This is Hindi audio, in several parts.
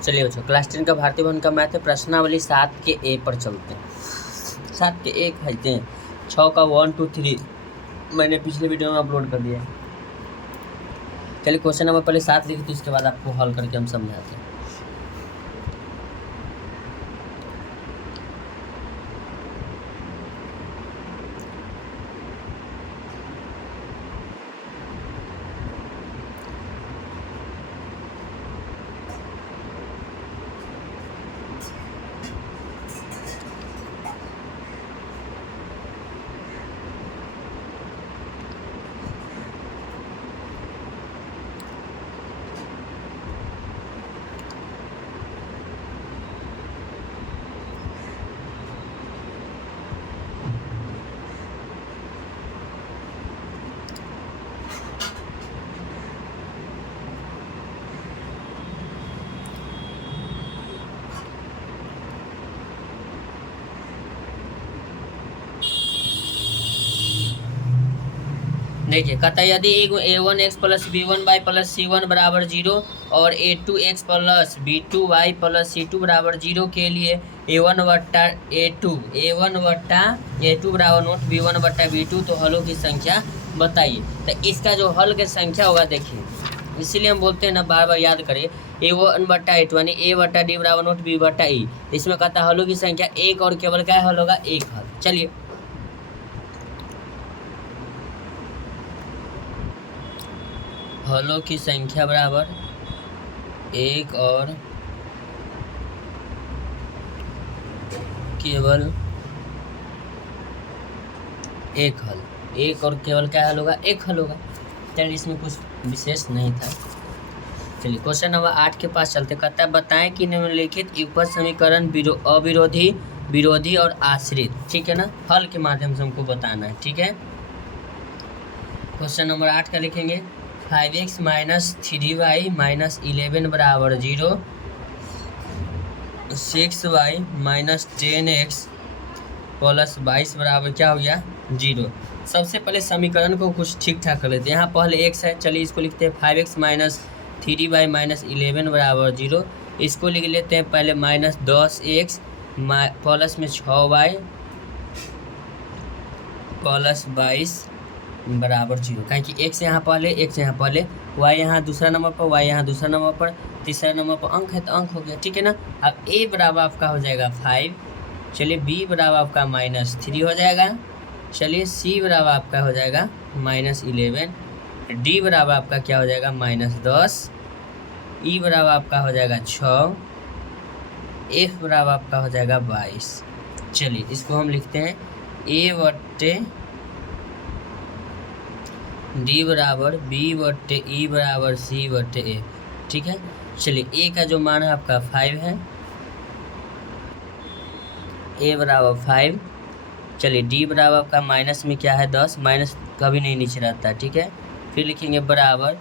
चलिए बच्चों, क्लास 10 का भारतीय भवन का मैथ है। प्रश्नावली 7 के ए पर चलते हैं। 7 के ए कहते हैं 6 का 1 2 3 मैंने पिछले वीडियो में अपलोड कर दिया है। चलिए क्वेश्चन नंबर पहले 7 लिखिए, तो इसके बाद आपको हल करके हम समझाते हैं। देखिए, कहता है यदि a1x plus b1y plus c1 बराबर 0 और a2x plus b2y plus c2 बराबर 0 के लिए a1 बट्टा a2 बराबर नोट b1 बट्टा b2 तो हलों की संख्या बताइए। तो इसका जो हल की संख्या होगा, देखिए इसीलिए हम बोलते हैं ना, बार बार याद करें, a1 बट्टा a2 यानी a बट्टा d बराबर नोट b बट्टा e। इसमें कहता है हलों की संख्या एक और केवल क्या हल होगा, एक हल। चलिए हलों की संख्या बराबर एक और केवल एक हल। एक और केवल क्या हल होगा, एक हल होगा। चलिए इसमें कुछ विशेष नहीं था। चलिए क्वेश्चन नंबर 8 के पास चलते। कहता है बताएं कि निम्नलिखित युगपत समीकरण अविरोधी, विरोधी और आश्रित, ठीक है ना, हल के माध्यम से हमको बताना है। ठीक है, क्वेश्चन नंबर 8 का लिखेंगे 5x माइनस 3y माइनस 11 बराबर 0, 6y माइनस 10x प्लस 22 बराबर क्या हो गया, 0। सबसे पहले समीकरण को कुछ ठीक ठाक कर लेते हैं। यहाँ पहले x है, चलिए इसको लिखते हैं 5x माइनस 3y माइनस 11 बराबर 0। इसको लिख लेते हैं पहले माइनस 10x प्लस में 6y प्लस 22 बराबर 0। कहें कि x यहाँ पहले, x यहाँ पहले, y यहाँ दूसरा नंबर पर, y यहाँ दूसरा नंबर पर, तीसरा नंबर पर अंक है तो अंक हो गया। ठीक है ना। अब a बराबर आपका हो जाएगा 5, चलिए b बराबर आपका माइनस 3 हो जाएगा, चलिए c बराबर आपका हो जाएगा माइनस 11, d बराबर आपका क्या हो जाएगा माइनस 10, e बराबर आपका हो जाएगा 6, f बराबर आपका हो जाएगा 22। चलिए इसको हम लिखते हैं a बट्टे डी बराबर बी बट्टे ई बराबर सी बट्टे ए। ठीक है, चलिए ए का जो मान है आपका 5 है, ए बराबर 5। चलिए डी बराबर आपका माइनस में क्या है 10, माइनस कभी नहीं नीचे रहता। ठीक है, फिर लिखेंगे बराबर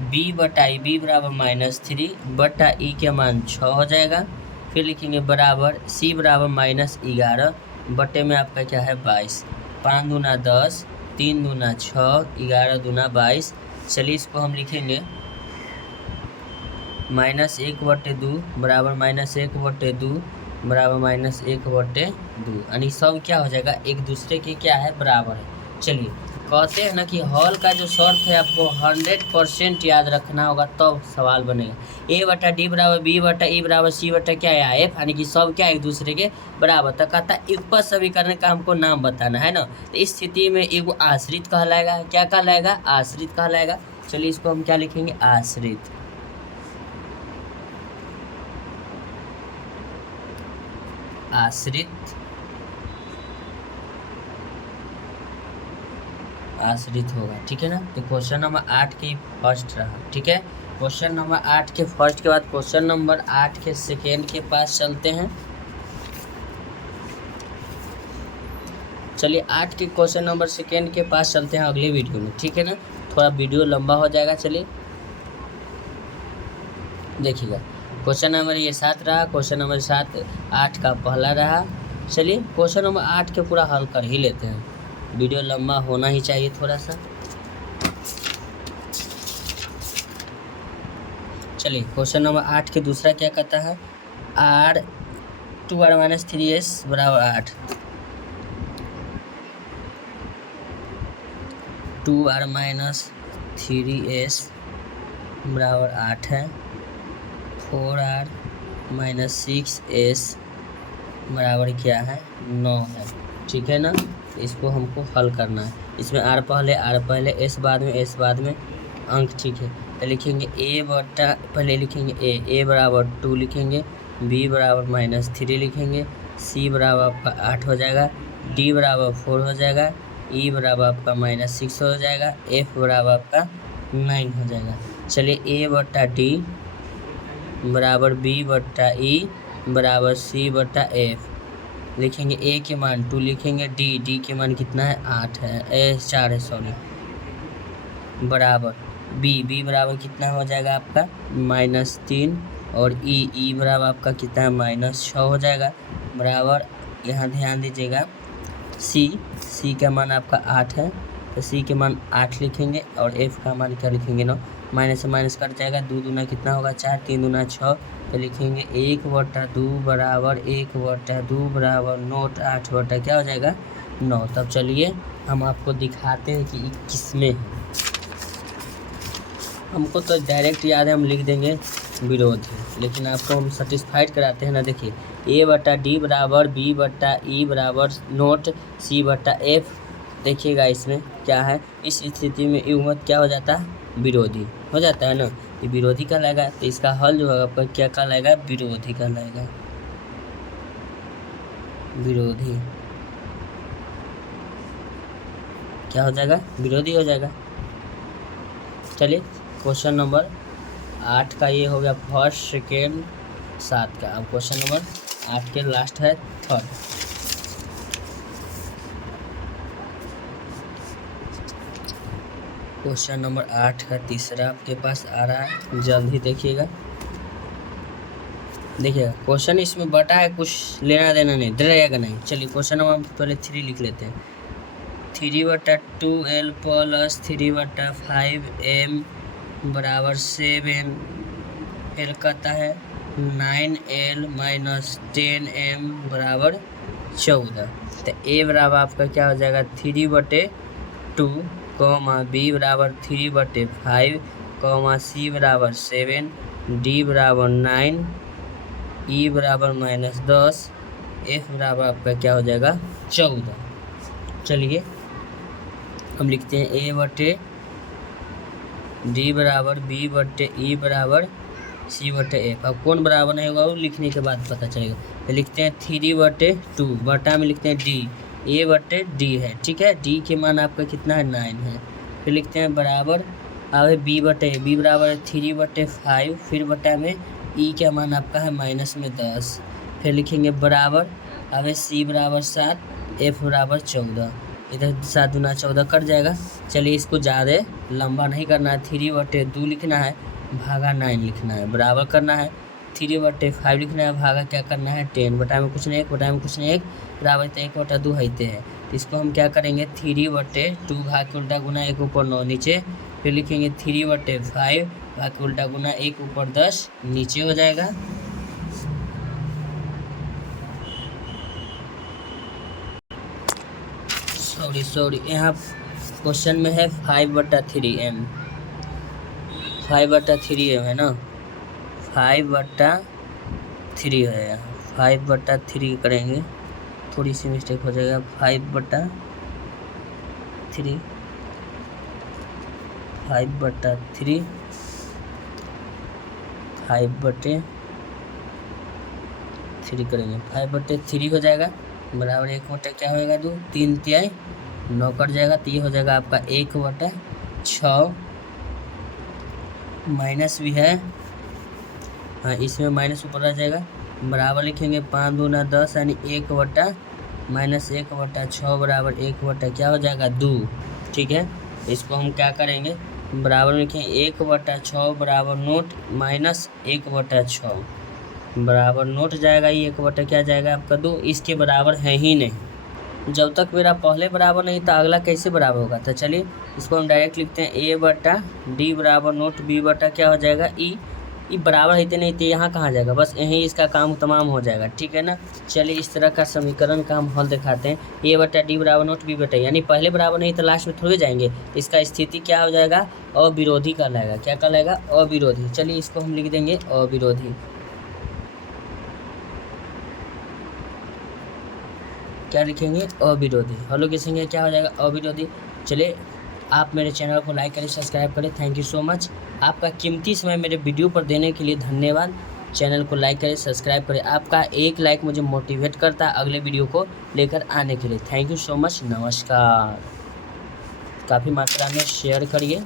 बी बटा ई, बी बराबर माइनस 3 बटा ई के मान 6 हो जाएगा। फिर लिखेंगे बराबर सी बराबर माइनस 11 बटे में आपका क्या है 22, 5 दूना 10, 3 दूना 6, 11 दूना 22। चलिए इसको हम लिखेंगे माइनस 1 बटे 2 बराबर माइनस 1 बटे 2 बराबर माइनस 1 बटे 2, यानी सब क्या हो जाएगा एक दूसरे के क्या है बराबर है। चलिए कहते हैं ना कि हल का जो शर्त है आपको 100% याद रखना होगा, तब तो सवाल बनेगा। ए बटा डी बराबर बी बटा ई बराबर सी बटा क्या है एफ, यानी कि सब क्या एक दूसरे के बराबर। तो कहता है युगपत समीकरण का हमको नाम बताना है ना। तो इस स्थिति में एगो आश्रित कहलाएगा, क्या कहलाएगा, आश्रित कहलाएगा। चलिए इसको हम क्या लिखेंगे, आश्रित। आश्रित आश्रित होगा। ठीक है ना। तो क्वेश्चन नंबर 8 के फर्स्ट रहा। ठीक है, क्वेश्चन नंबर 8 के फर्स्ट के बाद क्वेश्चन नंबर 8 के सेकेंड के पास चलते हैं। चलिए 8 के क्वेश्चन नंबर सेकेंड के पास चलते हैं अगले वीडियो में। ठीक है ना, थोड़ा वीडियो लंबा हो जाएगा। चलिए देखिएगा, क्वेश्चन नंबर ये 7 रहा, क्वेश्चन नंबर 7 8 का पहला रहा। चलिए क्वेश्चन नंबर 8 के पूरा हल कर ही लेते हैं, वीडियो लंबा होना ही चाहिए थोड़ा सा। चलिए क्वेश्चन नंबर 8 के दूसरा क्या कहता है, आर 2r-3s बराबर 8, 2r-3s बराबर 8 है, 4r-6s बराबर क्या है 9 है। ठीक है ना, इसको हमको हल करना है। इसमें आर पहले एस बाद में अंक। ठीक है, तो लिखेंगे ए बटा, पहले लिखेंगे ए बराबर 2 लिखेंगे, बी बराबर -3 लिखेंगे, सी बराबर आपका 8 हो जाएगा, डी बराबर 4 हो जाएगा, ई बराबर आपका -6 हो जाएगा, एफ बराबर आपका 9 हो जाएगा। चलिए ए बटा डी बराबर बी बटा ई बराबर सी बटा एफ लिखेंगे। ए के मान 2 लिखेंगे, डी के मान कितना है 8 है, 4 है सॉरी, बराबर बी बराबर कितना हो जाएगा आपका -3 और ई बराबर आपका कितना है -6 हो जाएगा, बराबर यहाँ ध्यान दीजिएगा सी का मान आपका 8 है, तो सी के मान 8 लिखेंगे और एफ का मान क्या लिखेंगे 9, माइनस से माइनस कट जाएगा, 2 दूना कितना होगा 4, 3 दूना 6, तो लिखेंगे 1/2 बराबर 1/2 बराबर नोट 8 बटा क्या हो जाएगा 9। तब चलिए हम आपको दिखाते हैं कि किस में है। हमको तो डायरेक्ट याद है, हम लिख देंगे विरोधी, लेकिन आपको हम सेटिस्फाइड कराते हैं ना। देखिए ए बटा डी बराबर बी बटा ई बराबर नोट सी बटा एफ। देखिएगा इसमें क्या है, इस स्थिति में युग्मत क्या हो जाता है विरोधी हो जाता है ना, ये विरोधी कहलाएगा। तो इसका हल जो है आपका क्या कहलाएगा विरोधी कहलाएगा, विरोधी क्या हो जाएगा विरोधी हो जाएगा। चलिए क्वेश्चन नंबर 8 का ये हो गया फर्स्ट, सेकेंड, 7 का। अब क्वेश्चन नंबर 8 के लास्ट है थर्ड। क्वेश्चन नंबर 8 का तीसरा आपके पास आ रहा है, जल्दी देखिएगा। देखिएगा क्वेश्चन इसमें बटा है, कुछ लेना देना नहीं, डरेगा नहीं। चलिए क्वेश्चन नंबर पहले 3 लिख लेते हैं। 3/2l + 3/5m बराबर 7, एल कहता है 9l - 10m बराबर 14। तो ए बराबर आपका क्या हो जाएगा 3/2, बी बराबर 3/5, सी बराबर 7, डी बराबर 9, ई बराबर -10, एफ बराबर आपका क्या हो जाएगा 14। चलिए हम लिखते हैं ए बटे डी बराबर बी बटे ई बराबर सी बटे एफ। अब कौन बराबर नहीं होगा वो लिखने के बाद पता चलेगा। तो लिखते हैं 3/2, बटा में लिखते हैं डी, ए बटे डी है, ठीक है, डी के मान आपका कितना है 9 है। फिर लिखते हैं बराबर, अब बी बराबर 3/5, फिर बटा में ई का मान आपका है -10, फिर लिखेंगे बराबर, अब सी बराबर 7, एफ बराबर 14, इधर 7 दूना 14 कट जाएगा। चलिए इसको ज़्यादा लंबा नहीं करना है, 3/2 लिखना है, भागा 9 लिखना है, बराबर करना है 3/5 लिखना है, भागा क्या करना है 10, बटा में कुछ नहीं 1, बटा में कुछ नहीं 1, बराबर तो 1/2 होते हैं। तो इसको हम क्या करेंगे 3/2 भाग के उल्टा गुना 1 ऊपर 9 नीचे, फिर लिखेंगे 3/5 भाग के उल्टा गुना 1 ऊपर 10 नीचे हो जाएगा। सॉरी यहाँ क्वेश्चन में है 5/3m, 5/3m है ना, 5/3 है यहाँ, 5/3 करेंगे, थोड़ी सी मिस्टेक हो जाएगा, 5/3 करेंगे, 5/3 हो जाएगा, बराबर 1 क्या होएगा 2, 3 तिहाई 9 कट जाएगा, तो ये हो जाएगा आपका 1/6, माइनस भी है, हाँ इसमें माइनस ऊपर आ जाएगा, बराबर लिखेंगे 5 दूना 10 यानी 1/-1/6 बराबर 1 क्या हो जाएगा 2। ठीक है, इसको हम क्या करेंगे बराबर लिखेंगे 1/6 बराबर नोट -1/6 बराबर नोट जाएगा, ये 1 क्या जाएगा आपका 2, इसके बराबर है ही नहीं। जब तक मेरा पहले बराबर नहीं था अगला कैसे बराबर होगा। तो चलिए इसको हम डायरेक्ट लिखते हैं a/d बराबर नोट b बटा क्या हो जाएगा ई, ये बराबर है तो नहीं तो यहाँ कहाँ जाएगा, बस यहीं इसका काम तमाम हो जाएगा। ठीक है ना। चलिए इस तरह का समीकरण का हम हल दिखाते हैं। ए बटा डी बराबर नोट बी बटा, यानी पहले बराबर नहीं तो लास्ट में थोड़े जाएंगे। इसका स्थिति क्या हो जाएगा, अविरोधी कहलाएगा। क्या कहलाएगा, अविरोधी। चलिए इसको हम लिख देंगे अविरोधी। क्या लिखेंगे, अविरोधी। हलो की संख्या क्या हो जाएगा, अविरोधी। चलिए आप मेरे चैनल को लाइक करें, सब्सक्राइब करें। Thank you so much. आपका कीमती समय मेरे वीडियो पर देने के लिए धन्यवाद। चैनल को लाइक करें, सब्सक्राइब करें। आपका एक लाइक मुझे मोटिवेट करता है अगले वीडियो को लेकर आने के लिए। Thank you so much. नमस्कार। काफ़ी मात्रा में शेयर करिए।